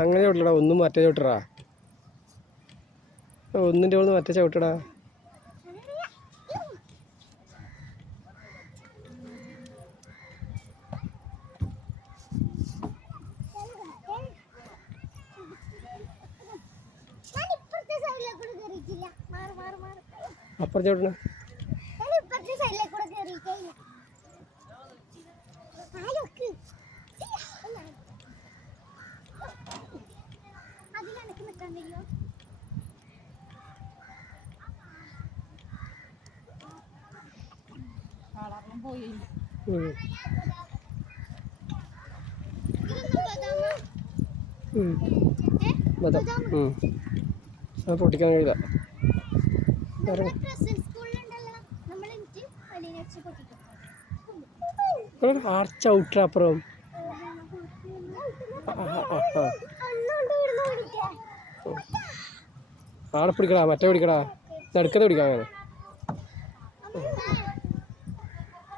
അങ്ങനെ ചവിട്ടടാ, ഒന്നും മറ്റേ ചവിട്ടടാ, ഒന്നിൻ്റെ ഒന്ന് മറ്റേ ചവിട്ടടാ. അപ്പുറം ചവിട്ടണ പൊട്ടിക്കാൻ കഴിയില്ല. ആർച്ചൗട്ട അപ്പുറം ആടെ പിടിക്കടാ, മറ്റേ പിടിക്കടാ, നടുക്കത്തെ പിടിക്കാം. അങ്ങനെ